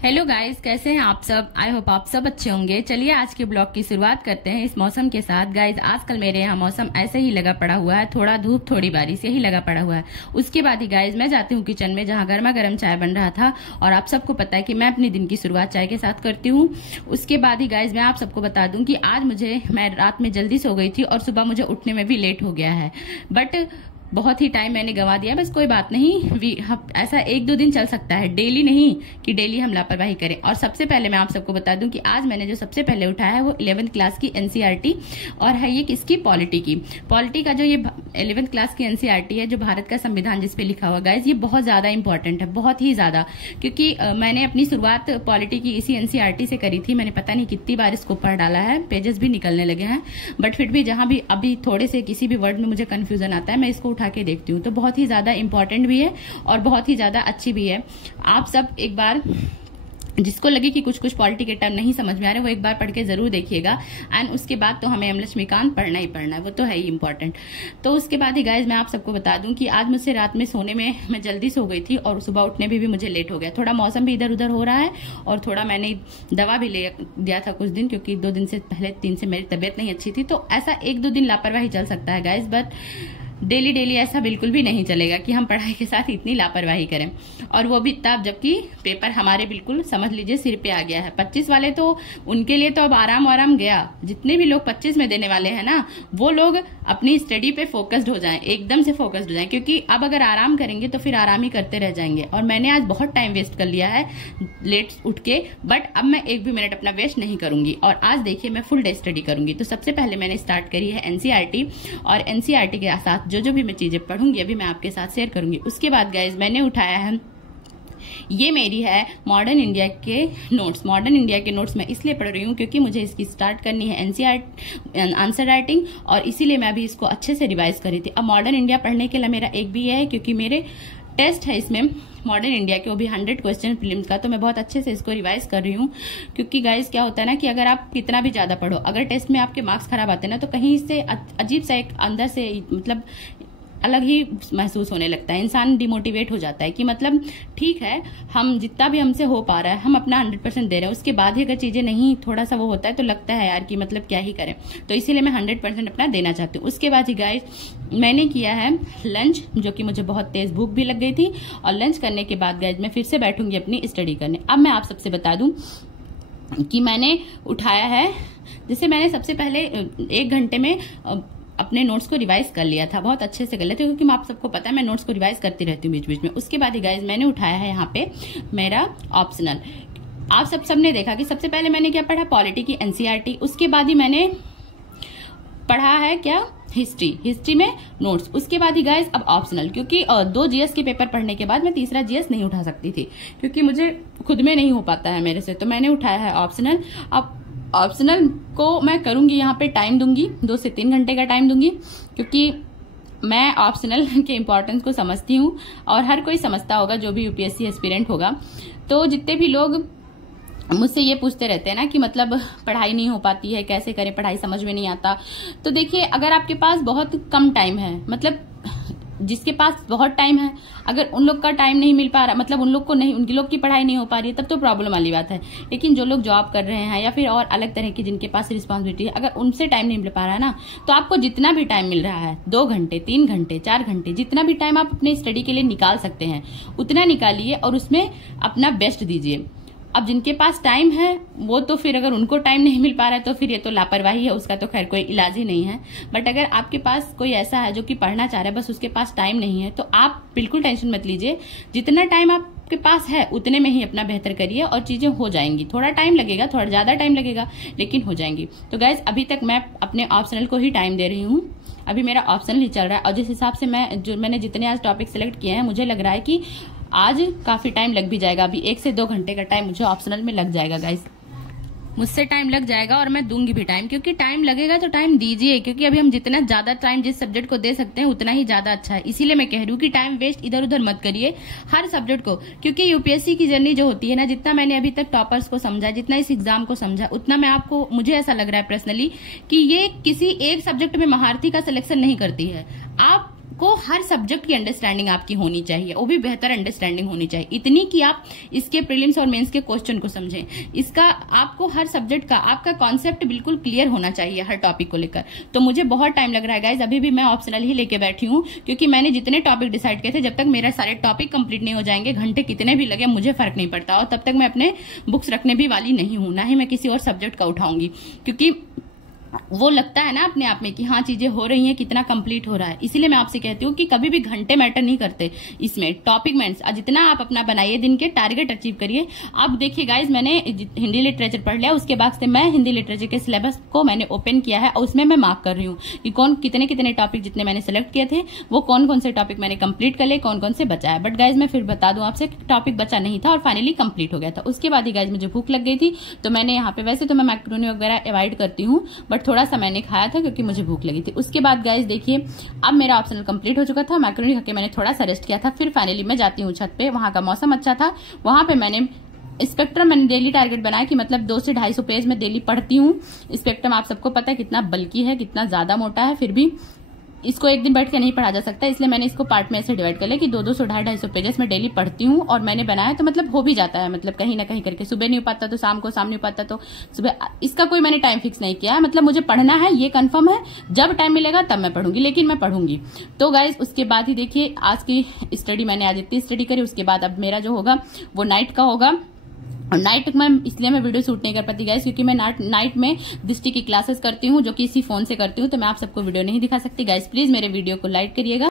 Hello guys, कैसे हैं आप सब। आई होप आप सब अच्छे होंगे। चलिए आज के ब्लॉग की शुरुआत करते हैं इस मौसम के साथ। गाइस आजकल मेरे यहाँ मौसम ऐसे ही लगा पड़ा हुआ है, थोड़ा धूप थोड़ी बारिश यही लगा पड़ा हुआ है। उसके बाद ही गाइस मैं जाती हूँ किचन में जहाँ गर्मा गर्म चाय बन रहा था। और आप सबको पता है कि मैं अपने दिन की शुरुआत चाय के साथ करती हूँ। उसके बाद ही गाइस मैं आप सबको बता दूं कि आज मैं रात में जल्दी सो गई थी और सुबह मुझे उठने में भी लेट हो गया है। बट बहुत ही टाइम मैंने गंवा दिया, बस कोई बात नहीं। ऐसा एक दो दिन चल सकता है, डेली नहीं कि डेली हम लापरवाही करें। और सबसे पहले मैं आप सबको बता दूं कि आज मैंने जो सबसे पहले उठाया है वो 11th क्लास की एनसीईआरटी और है ये किसकी, पॉलिटी का जो ये 11th क्लास की एनसीईआरटी है, जो भारत का संविधान जिसपे लिखा हुआ गाइज, ये बहुत ज्यादा इंपॉर्टेंट है, बहुत ही ज्यादा। क्योंकि मैंने अपनी शुरुआत पॉलिटी की इसी एनसीईआरटी से करी थी। मैंने पता नहीं कितनी बार इसको पढ़ डाला है, पेजेस भी निकलने लगे हैं, बट फिर भी जहां भी अभी थोड़े से किसी भी वर्ड में मुझे कंफ्यूजन आता है मैं इसको उठा के देखती हूँ। तो बहुत ही ज्यादा इंपॉर्टेंट भी है और बहुत ही ज्यादा अच्छी भी है। आप सब एक बार, जिसको लगे कि कुछ कुछ पॉलिटी के टर्म नहीं समझ में आ रहे, वो एक बार पढ़ के जरूर देखिएगा। एंड उसके बाद तो हमें एम लक्ष्मीकांत पढ़ना ही पढ़ना है, वो तो है ही इंपॉर्टेंट। तो उसके बाद ही गाइज मैं आप सबको बता दूं कि आज मुझसे रात में सोने में मैं जल्दी सो गई थी और सुबह उठने में भी मुझे लेट हो गया। थोड़ा मौसम भी इधर उधर हो रहा है और थोड़ा मैंने दवा भी ले दिया था कुछ दिन, क्योंकि 2 दिन से पहले 3 से मेरी तबियत नहीं अच्छी थी। तो ऐसा 1-2 दिन लापरवाही चल सकता है गाइज, बट डेली ऐसा बिल्कुल भी नहीं चलेगा कि हम पढ़ाई के साथ इतनी लापरवाही करें। और वो भी तब जबकि पेपर हमारे बिल्कुल समझ लीजिए सिर पे आ गया है। 25 वाले तो उनके लिए तो अब आराम गया। जितने भी लोग 25 में देने वाले हैं ना, वो लोग अपनी स्टडी पे फोकस्ड हो जाएं, एकदम से फोकस्ड हो जाएं। क्योंकि अब अगर आराम करेंगे तो फिर आराम ही करते रह जाएंगे। और मैंने आज बहुत टाइम वेस्ट कर लिया है लेट उठ के, बट अब मैं 1 भी मिनट अपना वेस्ट नहीं करूंगी। और आज देखिए मैं फुल डे स्टडी करूंगी। तो सबसे पहले मैंने स्टार्ट करी है एनसीईआरटी, और एनसीईआरटी के साथ जो भी मैं चीजें पढ़ूंगी अभी मैं आपके साथ शेयर करूंगी। उसके बाद गाइज मैंने उठाया है, ये मेरी है मॉडर्न इंडिया के नोट्स। मॉडर्न इंडिया के नोट्स मैं इसलिए पढ़ रही हूँ क्योंकि मुझे इसकी स्टार्ट करनी है एनसीईआरटी आंसर राइटिंग, और इसीलिए मैं अभी इसको अच्छे से रिवाइज कर रही थी। अब मॉडर्न इंडिया पढ़ने के लिए मेरा एक भी है, क्योंकि मेरे टेस्ट है इसमें मॉडर्न इंडिया के, वो भी 100 क्वेश्चन फिल्म का। तो मैं बहुत अच्छे से इसको रिवाइज कर रही हूँ। क्योंकि गाइज क्या होता है ना कि अगर आप कितना भी ज्यादा पढ़ो, अगर टेस्ट में आपके मार्क्स खराब आते हैं ना, तो कहीं से अजीब सा एक अंदर से मतलब अलग ही महसूस होने लगता है। इंसान डिमोटिवेट हो जाता है कि मतलब ठीक है, हम जितना भी हमसे हो पा रहा है हम अपना 100% दे रहे हैं, उसके बाद ही अगर चीजें नहीं थोड़ा सा वो होता है तो लगता है यार कि मतलब क्या ही करें। तो इसीलिए मैं 100% अपना देना चाहती हूँ। उसके बाद ही गाइस मैंने किया है लंच, जो कि मुझे बहुत तेज भूख भी लग गई थी। और लंच करने के बाद गाइस मैं फिर से बैठूंगी अपनी स्टडी करने। अब मैं आप सबसे बता दूं कि मैंने उठाया है, जैसे मैंने सबसे पहले 1 घंटे में अपने नोट्स को रिवाइज कर लिया था, बहुत अच्छे से कर लेते, क्योंकि आप सबको पता है मैं नोट्स को रिवाइज करती रहती हूँ बीच बीच में। उसके बाद ही गाइज मैंने उठाया है यहाँ पे मेरा ऑप्शनल। आप सबने देखा कि सबसे पहले मैंने क्या पढ़ा, पॉलिटी की एनसीईआरटी। उसके बाद ही मैंने पढ़ा है क्या, हिस्ट्री में नोट्स। उसके बाद ही गाइज अब ऑप्शनल, क्योंकि 2 जीएस के पेपर पढ़ने के बाद मैं तीसरा जीएस नहीं उठा सकती थी, क्योंकि मुझे खुद में नहीं हो पाता है मेरे से। तो मैंने उठाया है ऑप्शनल। अब ऑप्शनल को मैं करूंगी, यहाँ पे टाइम दूंगी 2 से 3 घंटे का टाइम दूंगी, क्योंकि मैं ऑप्शनल के इम्पोर्टेंस को समझती हूँ और हर कोई समझता होगा जो भी यूपीएससी एस्पिरेंट होगा। तो जितने भी लोग मुझसे ये पूछते रहते हैं ना कि मतलब पढ़ाई नहीं हो पाती है, कैसे करें, पढ़ाई समझ में नहीं आता। तो देखिए, अगर आपके पास बहुत कम टाइम है, मतलब जिसके पास बहुत टाइम है, अगर उन लोग का टाइम नहीं मिल पा रहा, मतलब उन लोग को नहीं, उनकी लोग की पढ़ाई नहीं हो पा रही है, तब तो प्रॉब्लम वाली बात है। लेकिन जो लोग जॉब कर रहे हैं या फिर और अलग तरह की जिनके पास रिस्पॉन्सिबिलिटी है, अगर उनसे टाइम नहीं मिल पा रहा है ना, तो आपको जितना भी टाइम मिल रहा है, 2 घंटे 3 घंटे 4 घंटे, जितना भी टाइम आप अपने स्टडी के लिए निकाल सकते हैं उतना निकालिए और उसमें अपना बेस्ट दीजिए। अब जिनके पास टाइम है वो तो फिर अगर उनको टाइम नहीं मिल पा रहा है तो फिर ये तो लापरवाही है, उसका तो खैर कोई इलाज ही नहीं है। बट अगर आपके पास कोई ऐसा है जो कि पढ़ना चाह रहा है, बस उसके पास टाइम नहीं है, तो आप बिल्कुल टेंशन मत लीजिए। जितना टाइम आपके पास है उतने में ही अपना बेहतर करिए और चीजें हो जाएंगी। थोड़ा टाइम लगेगा, थोड़ा ज्यादा टाइम लगेगा, लेकिन हो जाएंगी। तो गाइज अभी तक मैं अपने ऑप्शनल को ही टाइम दे रही हूँ, अभी मेरा ऑप्शनल ही चल रहा है। और जिस हिसाब से मैंने जितने आज टॉपिक सिलेक्ट किए हैं, मुझे लग रहा है कि आज काफी टाइम लग भी जाएगा। अभी 1 से 2 घंटे का टाइम मुझे ऑप्शनल में लग जाएगा गाइस, मुझसे टाइम लग जाएगा और मैं दूंगी भी टाइम, क्योंकि टाइम लगेगा तो टाइम दीजिए। क्योंकि अभी हम जितना ज्यादा टाइम जिस सब्जेक्ट को दे सकते हैं उतना ही ज्यादा अच्छा है। इसीलिए मैं कह रही हूँ कि टाइम वेस्ट इधर उधर मत करिए हर सब्जेक्ट को, क्योंकि यूपीएससी की जर्नी जो होती है ना, जितना मैंने अभी तक टॉपर्स को समझा, जितना इस एग्जाम को समझा, उतना मुझे ऐसा लग रहा है पर्सनली कि ये किसी एक सब्जेक्ट में महारथी का सिलेक्शन नहीं करती है। आप आपको हर सब्जेक्ट की अंडरस्टैंडिंग आपकी होनी चाहिए, वो भी बेहतर अंडरस्टैंडिंग होनी चाहिए, इतनी कि आप इसके प्रीलिम्स और मेंस के क्वेश्चन को समझें। इसका आपको हर सब्जेक्ट का आपका कॉन्सेप्ट बिल्कुल क्लियर होना चाहिए हर टॉपिक को लेकर। तो मुझे बहुत टाइम लग रहा है गाइज, अभी भी मैं ऑप्शनल ही लेके बैठी हूँ, क्योंकि मैंने जितने टॉपिक डिसाइड किए थे, जब तक मेरा सारे टॉपिक कंप्लीट नहीं हो जाएंगे, घंटे कितने भी लगे मुझे फर्क नहीं पड़ता, और तब तक मैं अपने बुक्स रखने भी वाली नहीं हूं, ना ही मैं किसी और सब्जेक्ट का उठाऊंगी, क्योंकि वो लगता है ना अपने आप में कि हाँ चीजें हो रही हैं, कितना कंप्लीट हो रहा है। इसीलिए मैं आपसे कहती हूँ कि कभी भी घंटे मैटर नहीं करते इसमें, टॉपिक में जितना आप अपना बनाइए, दिन के टारगेट अचीव करिए। अब देखिए गाइज, मैंने हिंदी लिटरेचर पढ़ लिया, उसके बाद से मैं हिंदी लिटरेचर के सिलेबस को मैंने ओपन किया है और उसमें मैं मार्क कर रही हूँ कि कौन कितने कितने टॉपिक जितने मैंने सेलेक्ट किए थे वो कौन कौन से टॉपिक मैंने कंप्लीट कर लिए, कौन कौन से बचा है। बट गाइज मैं फिर बता दूं आपसे, टॉपिक बचा नहीं था और फाइनली कंप्लीट हो गया था। उसके बाद ही गाइज मुझे भूख लग गई थी, तो मैंने यहाँ पे, वैसे तो मैं मैक्रोनी वगैरह अवॉइड करती हूँ, बट थोड़ा सा मैंने खाया था क्योंकि मुझे भूख लगी थी। उसके बाद गाइस देखिए, अब मेरा ऑप्शनल कंप्लीट हो चुका था, मैक्रोनी खा के मैंने थोड़ा सा रेस्ट किया था, फिर फाइनली मैं जाती हूँ छत पे। वहां का मौसम अच्छा था, वहां पे मैंने स्पेक्ट्रम, मैंने डेली टारगेट बनाया कि मतलब 200 से 250 पेज में डेली पढ़ती हूँ। स्पेक्ट्रम आप सबको पता है कितना बल्कि है, कितना ज्यादा मोटा है, फिर भी इसको एक दिन बैठ के नहीं पढ़ा जा सकता, इसलिए मैंने इसको पार्ट में ऐसे डिवाइड कर लिया कि 200 250 पेजेस में डेली पढ़ती हूँ। और मैंने बनाया तो मतलब हो भी जाता है, मतलब कहीं ना कहीं करके, सुबह नहीं हो पाता तो शाम को, शाम नहीं हो पाता तो सुबह। इसका कोई मैंने टाइम फिक्स नहीं किया है, मतलब मुझे पढ़ना है ये कंफर्म है, जब टाइम मिलेगा तब मैं पढ़ूंगी, लेकिन मैं पढ़ूंगी। तो गाइज उसके बाद ही देखिए, आज की स्टडी मैंने आज इतनी स्टडी करी, उसके बाद अब मेरा जो होगा वो नाइट का होगा। और नाइट में इसलिए मैं वीडियो शूट नहीं कर पाती गाइस, क्योंकि मैं नाइट में दृष्टि की क्लासेस करती हूँ, जो कि इसी फोन से करती हूँ, तो मैं आप सबको वीडियो नहीं दिखा सकती। गाइस प्लीज मेरे वीडियो को लाइक करिएगा।